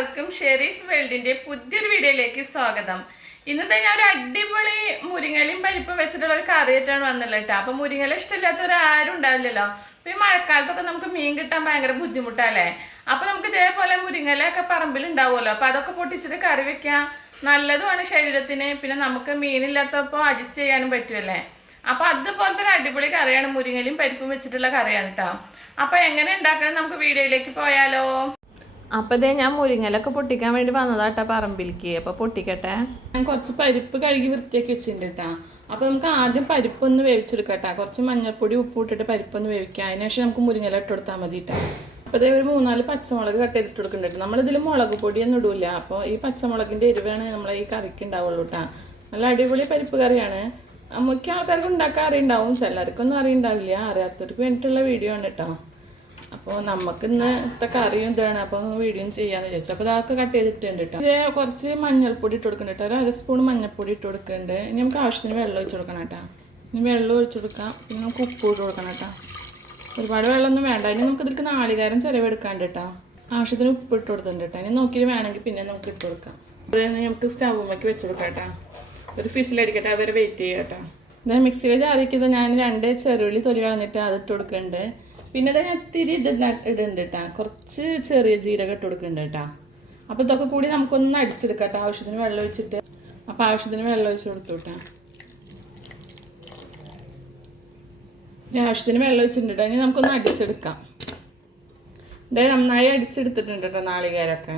എല്ലാവർക്കും ഷെറീസ് വേൾഡിന്റെ പുതിയൊരു വീഡിയോയിലേക്ക് സ്വാഗതം. ഇന്നത്തെ ഞാൻ ഒരു അടിപൊളി മുരിങ്ങലയും പരിപ്പ് വെച്ചിട്ടുള്ള ഒരു കറിയായിട്ടാണ് വന്നുള്ളത് കേട്ടോ അപ്പൊ മുരിങ്ങല ഇഷ്ടമില്ലാത്തവർ ആരും ഉണ്ടാവില്ലല്ലോ. അപ്പൊ ഈ മഴക്കാലത്തൊക്കെ നമുക്ക് മീൻ കിട്ടാൻ ഭയങ്കര ബുദ്ധിമുട്ടല്ലേ? അപ്പൊ നമുക്ക് ഇതേപോലെ മുരിങ്ങലയൊക്കെ പറമ്പിൽ ഉണ്ടാവുമല്ലോ. അപ്പൊ അതൊക്കെ പൊട്ടിച്ചിട്ട് കറി വെക്കാം. നല്ലതുമാണ് ശരീരത്തിന്. പിന്നെ നമുക്ക് മീനില്ലാത്തപ്പോൾ അഡ്ജസ്റ്റ് ചെയ്യാനും പറ്റുമല്ലേ? അപ്പൊ അതുപോലത്തെ ഒരു അടിപൊളി കറിയാണ് മുരിങ്ങലയും പരിപ്പും വെച്ചിട്ടുള്ള കറിയാണ് കേട്ടോ അപ്പൊ എങ്ങനെ ഉണ്ടാക്കണം നമുക്ക് വീഡിയോയിലേക്ക് പോയാലോ? അപ്പൊ ഇതേ ഞാൻ മുരിങ്ങലൊക്കെ പൊട്ടിക്കാൻ വേണ്ടി വന്നതാട്ടാ പറമ്പിലേക്ക് അപ്പൊ പൊട്ടിക്കട്ടെ. ഞാൻ കുറച്ച് പരിപ്പ് കഴുകി വൃത്തിയാക്കി വെച്ചിട്ടുണ്ട് കേട്ടാ അപ്പൊ നമുക്ക് ആദ്യം പരിപ്പ് ഒന്ന് വേവിച്ചെടുക്കട്ടെ. കുറച്ച് മഞ്ഞൾപ്പൊടി ഉപ്പ് ഇട്ടിട്ട് പരിപ്പ് ഒന്ന് വേവിക്കാം അതിനുശേഷം നമുക്ക് മുരിങ്ങല ഇട്ട് കൊടുത്താൽ മതി കേട്ടോ അപ്പോൾ ഒരു മൂന്നാൽ പച്ചമുളക് കട്ട് ചെയ്തിട്ട് കൊടുക്കുന്നുണ്ട്. നമ്മളിതിൽ മുളക് പൊടിയൊന്നും ഇടൂല. അപ്പോൾ ഈ പച്ചമുളകിന്റെ എരിവാണ് നമ്മളെ ഈ കറിക്ക് ഉണ്ടാവുള്ളൂ കേട്ടോ നല്ല അടിപൊളി പരിപ്പ് കറിയാണ്. മുഖ്യ ആൾക്കാർക്ക് ഉണ്ടാക്കാൻ അറിയുണ്ടാവും. ചിലർക്കൊന്നും അറിയുണ്ടാവില്ല. അറിയാത്തവർക്ക് വേണ്ടിയിട്ടുള്ള വീഡിയോ ആണ് കേട്ടോ അപ്പോൾ നമുക്ക് ഇന്നത്തെ കറിയും ഇതാണ്. അപ്പോൾ ഒന്ന് വീഡിയോ ചെയ്യാന്ന് വിചാരിച്ചു. അപ്പോൾ അതൊക്കെ കട്ട് ചെയ്തിട്ടുണ്ട് കേട്ടോ ഇത് കുറച്ച് മഞ്ഞൾപ്പൊടി ഇട്ട് കൊടുക്കുന്നുണ്ട് കേട്ടോ ഒരു അര സ്പൂൺ മഞ്ഞൾപ്പൊടി ഇട്ട് കൊടുക്കുന്നുണ്ട് ഇനി നമുക്ക് ആവശ്യത്തിന് വെള്ളം ഒഴിച്ച് കൊടുക്കണം കേട്ടോ ഇനി വെള്ളം ഒഴിച്ച് കൊടുക്കാം. പിന്നെ നമുക്ക് ഉപ്പ് ഇട്ട് കൊടുക്കണം കേട്ടോ ഒരുപാട് വെള്ളമൊന്നും വേണ്ട. ഇനി നമുക്ക് ഇതിലേക്ക് നാളികാരം ചിലവെടുക്കാണ്ട് കേട്ടോ ആവശ്യത്തിന് ഉപ്പ് ഇട്ട് കൊടുത്തിട്ടുണ്ട് കേട്ടോ ഇനി നോക്കിയിട്ട് വേണമെങ്കിൽ പിന്നെ നമുക്ക് ഇട്ട് കൊടുക്കാം. അതായത് നമുക്ക് സ്റ്റൗമ്മക്ക് വെച്ച് കൊടുക്കാം കേട്ടോ ഒരു ഫിസിലടിക്കട്ടെ അതുവരെ വെയിറ്റ് ചെയ്യാം കേട്ടോ ഇത് മിക്സിയിൽ ജാതിക്കുന്നത് ഞാൻ രണ്ട് ചെറുള്ളി തൊലി കളഞ്ഞിട്ട് അത് ഇട്ട് കൊടുക്കുന്നുണ്ട് പിന്നെ തന്നെ ഞാൻ ഇത്തിരി ഇത് ഇടാ- ഇടുന്നുണ്ട് കേട്ടോ കുറച്ച് ചെറിയ ജീരകം ഇട്ട് കൊടുക്കുന്നുണ്ട് കേട്ടോ അപ്പോൾ ഇതൊക്കെ കൂടി നമുക്കൊന്ന് അടിച്ചെടുക്കാം കേട്ടോ ആവശ്യത്തിന് വെള്ളം ഒഴിച്ചിട്ട്. അപ്പോൾ ആവശ്യത്തിന് വെള്ളം ഒഴിച്ച് കൊടുത്തു കേട്ടോ ഇനി ആവശ്യത്തിന് വെള്ളം ഒഴിച്ചിട്ടുണ്ട്. കേട്ടോ. ഇനി നമുക്കൊന്ന് അടിച്ചെടുക്കാം. ഇതായി നന്നായി അടിച്ചെടുത്തിട്ടുണ്ട് കേട്ടോ നാളികേരൊക്കെ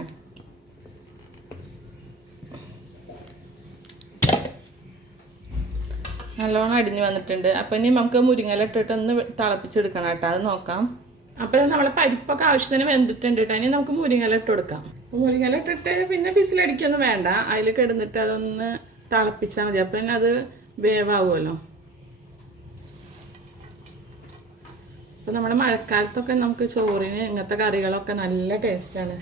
നല്ലോണം അടിഞ്ഞു വന്നിട്ടുണ്ട്. അപ്പൊ ഇനി നമുക്ക് മുരിങ്ങല ഇട്ടിട്ട് ഒന്ന് തിളപ്പിച്ചെടുക്കണം കേട്ടോ. അത് നോക്കാം. അപ്പൊ നമ്മളെ പരിപ്പൊക്കെ ആവശ്യത്തിന് വെന്തിട്ടുണ്ട് കേട്ടോ. ഇനി നമുക്ക് മുരിങ്ങല ഇട്ട് കൊടുക്കാം. മുരിങ്ങല ഇട്ടിട്ട് പിന്നെ ഫിസിലടിക്കൊന്നും വേണ്ട. അതിൽ കിടന്നിട്ട് അതൊന്ന് തിളപ്പിച്ചാൽ മതി. അപ്പൊ അത് വേവാകുമല്ലോ അപ്പോൾ നമ്മുടെ മഴക്കാലത്തൊക്കെ നമുക്ക് ചോറിന് ഇങ്ങനത്തെ കറികളൊക്കെ നല്ല ടേസ്റ്റാണ്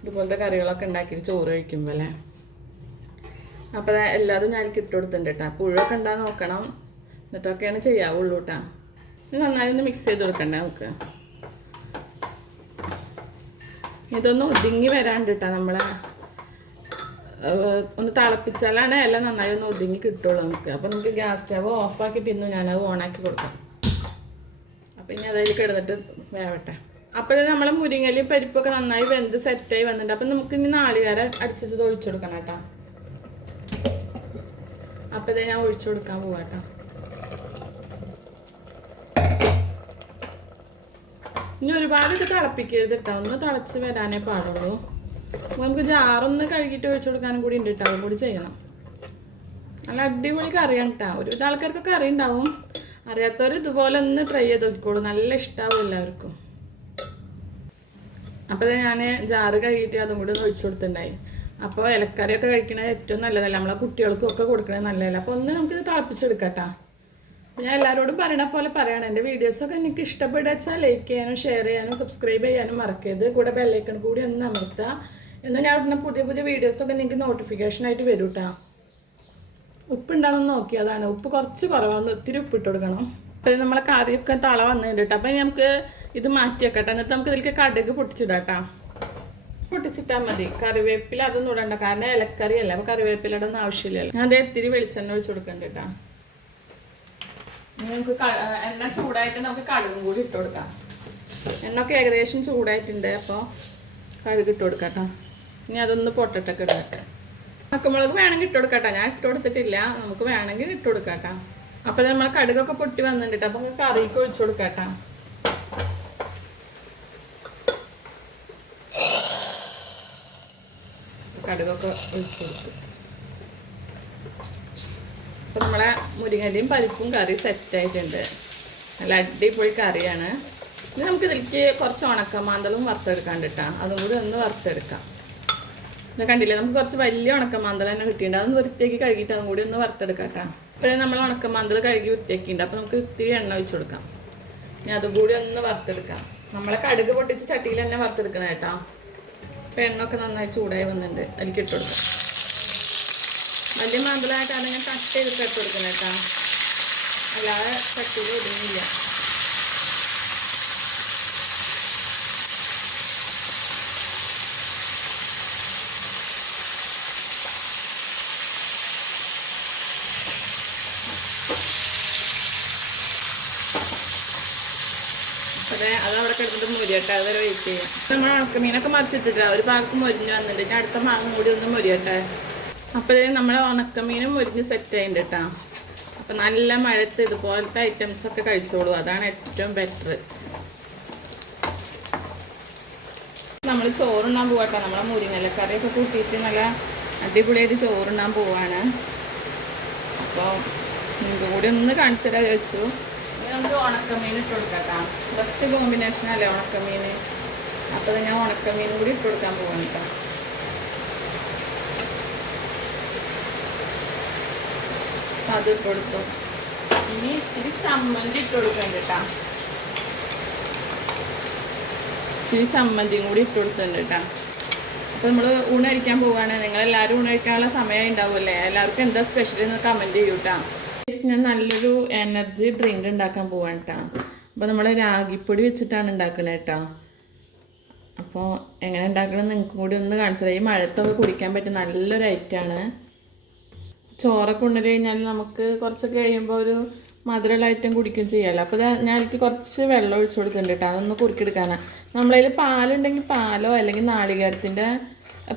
ഇതുപോലത്തെ കറികളൊക്കെ ഉണ്ടാക്കിയിട്ട് ചോറ് കഴിക്കുമ്പോൾ അല്ലേ? അപ്പോൾ എല്ലാതും ഞാൻ ഇട്ട് കൊടുത്തിട്ടുണ്ട് കേട്ടോ പുഴുവൊക്കെ ഉണ്ടാ നോക്കണം. എന്നിട്ടൊക്കെയാണ് ചെയ്യാവുള്ളൂ കേട്ടോ നന്നായി ഒന്ന് മിക്സ് ചെയ്ത് കൊടുക്കണ്ടേ നമുക്ക്? ഇതൊന്ന് ഒതുങ്ങി വരാണ്ട് കേട്ടോ നമ്മളെ. ഒന്ന് തിളപ്പിച്ചാലാണ് എല്ലാം നന്നായി ഒന്ന് ഒതുങ്ങി കിട്ടുള്ളൂ നമുക്ക്. അപ്പോൾ നമുക്ക് ഗ്യാസ് സ്റ്റവ് ഓഫാക്കിയിട്ട് ഇന്ന് ഞാനത് ഓണാക്കി കൊടുക്കാം. അപ്പം ഇനി അതിൽ കിടന്നിട്ട് വേവട്ടെ. അപ്പോൾ നമ്മളെ മുരിങ്ങലി പരിപ്പൊക്കെ നന്നായി വെന്ത് സെറ്റായി വന്നിട്ടുണ്ട്. അപ്പം നമുക്ക് ഇനി നാളികേരം അടിച്ചു ഒഴിച്ചു കൊടുക്കണം കേട്ടോ അപ്പം ഇതേ ഞാൻ ഒഴിച്ചു കൊടുക്കാൻ പോവാ ഇനി ഒരുപാട് ഇത് തിളപ്പിക്കരുത് കേട്ടോ ഒന്ന് തിളച്ച് വരാനേ പാടുള്ളൂ. നമുക്ക് ജാറൊന്ന് കഴുകിയിട്ട് ഒഴിച്ചു കൊടുക്കാനും കൂടി ഉണ്ട് കേട്ടോ അതും കൂടി ചെയ്യണം. നല്ല അടിപൊളി കറിയാണ് കേട്ടോ ഒരുവിധ ആൾക്കാർക്കൊക്കെ കറി ഉണ്ടാവും അറിയാത്തവർ ഇതുപോലെ ഒന്ന് ട്രൈ ചെയ്ത് നോക്കിക്കോളൂ. നല്ല ഇഷ്ടാവും എല്ലാവർക്കും. അപ്പോൾ ഞാൻ ജാറ് കഴുകിയിട്ട് അതും കൂടി ഒന്ന് ഒഴിച്ചു കൊടുത്തിട്ടുണ്ടായി. അപ്പോൾ ഇലക്കറിയൊക്കെ കഴിക്കണത് ഏറ്റവും നല്ലതല്ല? നമ്മളെ കുട്ടികൾക്കും ഒക്കെ കൊടുക്കണത് നല്ലതല്ല? അപ്പോൾ ഒന്ന് നമുക്കിത് തിളപ്പിച്ചെടുക്കട്ടാ. ഞാൻ എല്ലാവരോടും പറയണ പോലെ പറയണം. എന്റെ വീഡിയോസൊക്കെ എനിക്ക് ഇഷ്ടപ്പെടുക വെച്ചാൽ ലൈക്ക് ചെയ്യാനും ഷെയർ ചെയ്യാനും സബ്സ്ക്രൈബ് ചെയ്യാനും മറക്കരുത്. കൂടെ ബെല്ലൈക്കൺ കൂടി ഒന്ന് അമർത്തുക. എന്നാൽ ഞാൻ ഉടനെ പുതിയ പുതിയ വീഡിയോസൊക്കെ നിങ്ങൾക്ക് നോട്ടിഫിക്കേഷനായിട്ട് വരും കേട്ടോ ഉപ്പുണ്ടാകുന്ന നോക്കി അതാണ്. ഉപ്പ് കുറച്ച് കുറവാണ് ഒത്തിരി ഉപ്പിട്ട് കൊടുക്കണം. അപ്പോൾ നമ്മളെ കറിയൊക്കെ തള വന്നിട്ടുണ്ട് കേട്ടോ. അപ്പം നമുക്ക് ഇത് മാറ്റി വെക്കട്ടെ എന്നിട്ട് നമുക്ക് ഇതിലേക്ക് കടുക് പൊട്ടിച്ചിടാം കേട്ടോ പൊട്ടിച്ചിട്ടാൽ മതി. കറിവേപ്പില അതൊന്നും ഇടണ്ട. കാരണം ഇലക്കറി അല്ല? അപ്പോൾ കറിവേപ്പിലയുടെ ഒന്നും ആവശ്യമില്ലല്ലോ. ഞാൻ അതേ ഇത്തിരി വെളിച്ചെണ്ണ ഒഴിച്ച് കൊടുക്കണ്ട നമുക്ക് എണ്ണ ചൂടായിട്ട് നമുക്ക് കടുകും കൂടി ഇട്ട് കൊടുക്കാം. എണ്ണ ഒക്കെ ഏകദേശം ചൂടായിട്ടുണ്ട്. അപ്പോൾ കഴുകി ഇട്ട് കൊടുക്കാം ഇനി അതൊന്ന് പൊട്ടട്ടൊക്കെ ഇടാം. ഉണക്കമുളക് വേണമെങ്കിൽ ഇട്ട് കൊടുക്കട്ടെ ഞാൻ ഇട്ട് കൊടുത്തിട്ടില്ല. നമുക്ക് വേണമെങ്കിൽ ഇട്ട് കൊടുക്കാട്ടാ അപ്പൊ നമ്മൾ കടുകൊക്കെ പൊട്ടി വന്നിട്ടുണ്ട് അപ്പൊ നമുക്ക് കറിക്ക് ഒഴിച്ചു കൊടുക്കാട്ടാ കടുകൊക്കെ ഒഴിച്ചു കൊടുത്തു. അപ്പം നമ്മളെ മുരിങ്ങലയും പരിപ്പും കറി സെറ്റ് ആയിട്ടുണ്ട് നല്ല അടിപൊളി കറിയാണ്. ഇനി നമുക്ക് ഇതിലേക്ക് കുറച്ച് ഉണക്കമാന്തളും വറുത്തെടുക്കാണ്ട് കേട്ടോ. അതും കൂടി ഒന്ന് വറുത്തെടുക്കാം. ഇത് കണ്ടില്ലേ നമുക്ക് കുറച്ച് വലിയ ഉണക്കമാന്തൽ തന്നെ കിട്ടിയിട്ടുണ്ട്. അതൊന്ന് വൃത്തിയാക്കി കഴുകിയിട്ട് അതും കൂടി ഒന്ന് വറുത്തെടുക്കാം കേട്ടോ. പിന്നെ നമ്മൾ ഉണക്കമാന്തൽ കഴുകി വൃത്തിയാക്കിയിട്ടുണ്ട്. അപ്പോൾ നമുക്ക് ഇത്തിരി എണ്ണ ഒഴിച്ചു കൊടുക്കാം. ഇനി അതും കൂടി ഒന്ന് വറുത്തെടുക്കാം. നമ്മളെ കടുക് പൊട്ടിച്ച് ചട്ടിയിൽ തന്നെ വറുത്തെടുക്കണം കേട്ടോ. അപ്പോൾ നന്നായി ചൂടായി വന്നിട്ടുണ്ട്. അതിലേക്ക് ഇട്ട് കൊടുക്കാം. വലിയ മാന്തലായിട്ടാണ് ഞാൻ കട്ട് ചെയ്തിട്ട് ഇട്ട് കൊടുക്കണം കേട്ടോ. അല്ലാതെ കട്ടിയിൽ ഒതുങ്ങില്ല അതെ അത് അവിടെ കിടന്നിട്ട് മുരിയട്ടെ അത് വെയിറ്റ് ചെയ്യാം. നമ്മൾ ഉണക്കമീനൊക്കെ മറിച്ചിട്ടില്ല ഒരു ഭാഗത്ത് മുരിഞ്ഞ് വന്നിട്ട് അടുത്ത ഭാഗം കൂടി ഒന്ന് മുരിയട്ടെ. അപ്പോൾ നമ്മുടെ ഉണക്കമീനും മുരിഞ്ഞ് സെറ്റ് ആയിട്ടുണ്ട് കേട്ടോ അപ്പം നല്ല മഴത്ത് ഇതുപോലത്തെ ഐറ്റംസ് ഒക്കെ കഴിച്ചോളൂ. അതാണ് ഏറ്റവും ബെറ്റർ നമ്മൾ ചോറുണ്ണാൻ പോവാട്ടോ. നമ്മളെ മുരിങ്ങലക്കറിയൊക്കെ കൂട്ടിയിട്ട് നല്ല അടിപൊളിയായിട്ട് ചോറുണ്ണാൻ പോവാണ്. അപ്പോൾ കൂടി ഒന്ന് കാണിച്ചു തരാൻ നമുക്ക് ഉണക്കമീൻ ഇട്ട് കൊടുക്കാം ഫസ്റ്റ് കോമ്പിനേഷൻ അല്ലേ ഉണക്കമീൻ അപ്പോൾ ഞാൻ ഉണക്കമീൻ കൂടി ഇട്ട് കൊടുക്കാൻ അപ്പോൾ അത് ഇട്ട് കൊടുത്തു. ഇനി ഇത് ചമ്മന്തി ഇട്ട് കൊടുക്കണ്ട കേട്ടോ ഇനി ചമ്മന്തിയും കൂടി ഇട്ട് കൊടുത്തിട്ടുണ്ട് കേട്ടോ അപ്പോൾ നമ്മൾ ഊണഴിക്കാൻ പോവുകയാണ് നിങ്ങളെല്ലാവരും ഊണഴിക്കാനുള്ള സമയം ഉണ്ടാവുമല്ലേ? എല്ലാവർക്കും എന്താ സ്പെഷ്യൽ എന്ന് കമന്റ് ചെയ്യൂ കേട്ടോ ഞാൻ നല്ലൊരു എനർജി ഡ്രിങ്ക് ഉണ്ടാക്കാൻ പോവാണ് കേട്ടോ അപ്പോൾ നമ്മൾ രാഗിപ്പൊടി വെച്ചിട്ടാണ് ഉണ്ടാക്കുന്നത് കേട്ടോ അപ്പോൾ എങ്ങനെ ഉണ്ടാക്കണം നിങ്ങൾക്കും കൂടി ഒന്ന് കാണിച്ചത്. ഈ മഴത്തൊക്കെ കുടിക്കാൻ പറ്റിയ നല്ലൊരു ഐറ്റമാണ് ചോറൊക്കെ ഉണ്ടു കഴിഞ്ഞാൽ നമുക്ക് കുറച്ചൊക്കെ കഴിയുമ്പോൾ ഒരു മധുരമുള്ള ഐറ്റം കുടിക്കുകയും ചെയ്യാമല്ലോ അപ്പോൾ ഞാൻ എനിക്ക് കുറച്ച് വെള്ളം ഒഴിച്ചു കൊടുക്കുന്നുണ്ട് കേട്ടോ അതൊന്ന് കുറുക്കിയെടുക്കാനാണ് നമ്മളതിൽ പാലുണ്ടെങ്കിൽ പാലോ അല്ലെങ്കിൽ നാളികേരത്തിന്റെ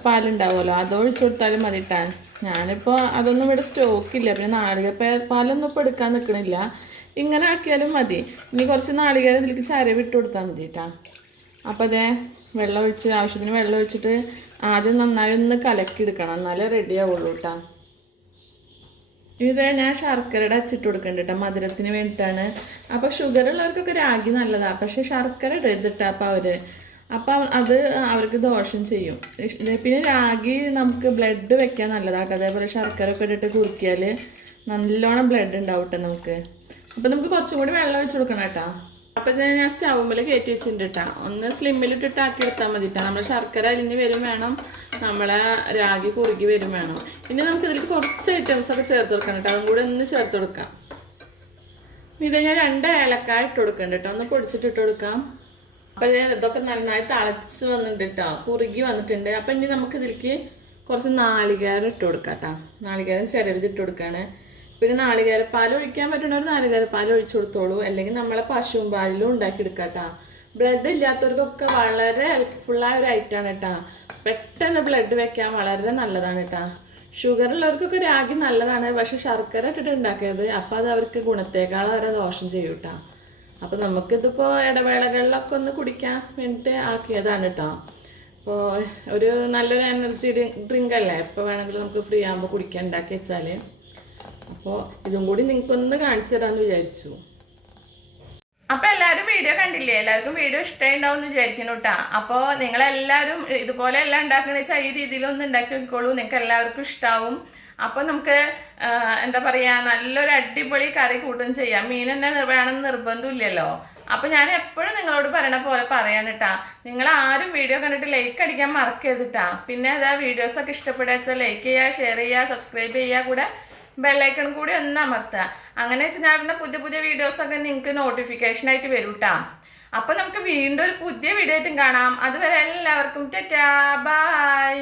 പാലുണ്ടാവുമല്ലോ. അതോ ഒഴിച്ചു കൊടുത്താലും മതി ഞാനിപ്പോൾ അതൊന്നും ഇവിടെ സ്റ്റോക്കില്ല. പിന്നെ നാളിക പാലൊന്നും ഇപ്പോൾ എടുക്കാൻ നിൽക്കണില്ല ഇങ്ങനെ ആക്കിയാലും മതി. ഇനി കുറച്ച് നാളികേരം ഇതിലേക്ക് ചരവിട്ട് കൊടുത്താൽ മതി കേട്ടോ അപ്പോൾ അതേ വെള്ളം ഒഴിച്ച് ആവശ്യത്തിന് വെള്ളം ഒഴിച്ചിട്ട് ആദ്യം നന്നായി ഒന്ന് കലക്കി എടുക്കണം. എന്നാലേ റെഡി ആവുള്ളൂ കേട്ടോ ഇത് ഞാൻ ശർക്കരയുടെ അച്ചിട്ട് കൊടുക്കുന്നുണ്ട് കേട്ടോ മധുരത്തിന് വേണ്ടിയിട്ടാണ് അപ്പോൾ ഷുഗർ ഉള്ളവർക്കൊക്കെ രാഗി നല്ലതാണ് പക്ഷേ ശർക്കര ഇടരുതിട്ട അപ്പോൾ അവർ അപ്പം അത് അവർക്ക് ദോഷം ചെയ്യും. പിന്നെ രാഗി നമുക്ക് ബ്ലഡ് വെക്കാൻ നല്ലതാട്ടോ. അതേപോലെ ശർക്കര ഒക്കെ ഇട്ടിട്ട് കുറുക്കിയാൽ നല്ലോണം ബ്ലഡ് ഉണ്ടാവും കേട്ടോ നമുക്ക്. അപ്പം നമുക്ക് കുറച്ചും കൂടി വെള്ളം ഒഴിച്ച് കൊടുക്കണം കേട്ടോ. അപ്പം ഞാൻ സ്റ്റൗമ്മിൽ കയറ്റി വെച്ചിട്ടുണ്ട് കേട്ടോ. ഒന്ന് സ്ലിമ്മിലിട്ടിട്ട് ആക്കി എടുത്താൽ മതി കേട്ടോ. നമ്മൾ ശർക്കര അരിഞ്ഞ് വരും വേണം. നമ്മളെ രാഗി കുറുകി വരും വേണം. പിന്നെ നമുക്ക് ഇതിൽ കുറച്ച് ഐറ്റംസ് ഒക്കെ ചേർത്ത് കൊടുക്കണം കേട്ടോ. അതും കൂടെ ഒന്ന് ചേർത്ത് കൊടുക്കാം. ഇത് ഞാൻ രണ്ട് ഏലക്കായ ഇട്ട് കൊടുക്കുന്നുണ്ട് കേട്ടോ. ഒന്ന് പൊടിച്ചിട്ട് ഇട്ട് കൊടുക്കാം. അപ്പം ഇത് ഇതൊക്കെ നന്നായി തിളച്ച് വന്നിട്ടുണ്ട് കേട്ടോ കുറുകി വന്നിട്ടുണ്ട്. അപ്പം ഇനി നമുക്ക് ഇതിലേക്ക് കുറച്ച് നാളികേരം ഇട്ട് കൊടുക്കാം കേട്ടോ നാളികേരം ചിരവിത് ഇട്ട് കൊടുക്കുകയാണ് പിന്നെ നാളികേരപ്പാൽ ഒഴിക്കാൻ പറ്റുന്നവർ നാളികേരപ്പാൽ ഒഴിച്ചു കൊടുത്തോളൂ. അല്ലെങ്കിൽ നമ്മളെ പശുവും പാലിലും ഉണ്ടാക്കിയെടുക്കാം കേട്ടോ ബ്ലഡ് ഇല്ലാത്തവർക്കൊക്കെ വളരെ ഹെൽപ്ഫുള്ളായ ഒരു ഐറ്റാണ് കേട്ടോ പെട്ടെന്ന് ബ്ലഡ് വെക്കാൻ വളരെ നല്ലതാണ് കേട്ടോ ഷുഗർ ഉള്ളവർക്കൊക്കെ രാഗി നല്ലതാണ്. പക്ഷെ ശർക്കര ഇട്ടിട്ട് ഉണ്ടാക്കിയത് അപ്പോൾ അത് അവർക്ക് ഗുണത്തേക്കാൾ വരെ ദോഷം ചെയ്യും കേട്ടോ അപ്പോൾ നമുക്കിതിപ്പോൾ ഇടവേളകളിലൊക്കെ ഒന്ന് കുടിക്കാൻ വേണ്ടിയിട്ട് ആക്കിയതാണ് കേട്ടോ അപ്പോൾ ഒരു നല്ലൊരു എനർജി ഡ്രിങ്ക് അല്ലേ? എപ്പോൾ വേണമെങ്കിലും നമുക്ക് ഫ്രീ ആകുമ്പോൾ കുടിക്കാൻ ഉണ്ടാക്കി വെച്ചാൽ അപ്പോൾ ഇതും കൂടി നിങ്ങൾക്കൊന്ന് കാണിച്ചു തരാമെന്ന് വിചാരിച്ചു. അപ്പൊ എല്ലാവരും വീഡിയോ കണ്ടില്ലേ? എല്ലാവർക്കും വീഡിയോ ഇഷ്ടമുണ്ടാവും എന്ന് വിചാരിക്കുന്നു കേട്ടാ അപ്പോൾ നിങ്ങളെല്ലാവരും ഇതുപോലെ എല്ലാം ഉണ്ടാക്കുന്ന വെച്ചാൽ ഈ രീതിയിലൊന്നും ഉണ്ടാക്കി നോക്കിക്കോളൂ. നിങ്ങൾക്ക് എല്ലാവർക്കും ഇഷ്ടാവും. അപ്പോൾ നമുക്ക് എന്താ പറയാ നല്ലൊരു അടിപൊളി കറി കൂട്ടും ചെയ്യാം. മീൻ തന്നെ വേണമെന്ന് നിർബന്ധമില്ലല്ലോ. അപ്പൊ ഞാൻ എപ്പോഴും നിങ്ങളോട് പറയണ പോലെ പറയാൻ കേട്ടാ നിങ്ങൾ ആരും വീഡിയോ കണ്ടിട്ട് ലൈക്ക് അടിക്കാൻ മറക്കരുതിട്ടാ പിന്നെ അതാ വീഡിയോസ് ഒക്കെ ഇഷ്ടപ്പെടുക ലൈക്ക് ചെയ്യുക ഷെയർ ചെയ്യുക സബ്സ്ക്രൈബ് ചെയ്യുക കൂടെ ബെല്ലൈക്കൺ കൂടി ഒന്ന് അമർത്തുക. അങ്ങനെ വെച്ച് ഞാൻ ഇടുന്ന പുതിയ പുതിയ വീഡിയോസ് ഒക്കെ നിങ്ങൾക്ക് നോട്ടിഫിക്കേഷൻ ആയിട്ട് വരും കേട്ടാ അപ്പൊ നമുക്ക് വീണ്ടും ഒരു പുതിയ വീഡിയോ ആയിട്ടും കാണാം. അതുവരെ എല്ലാവർക്കും ടെറ്റാ. ബൈ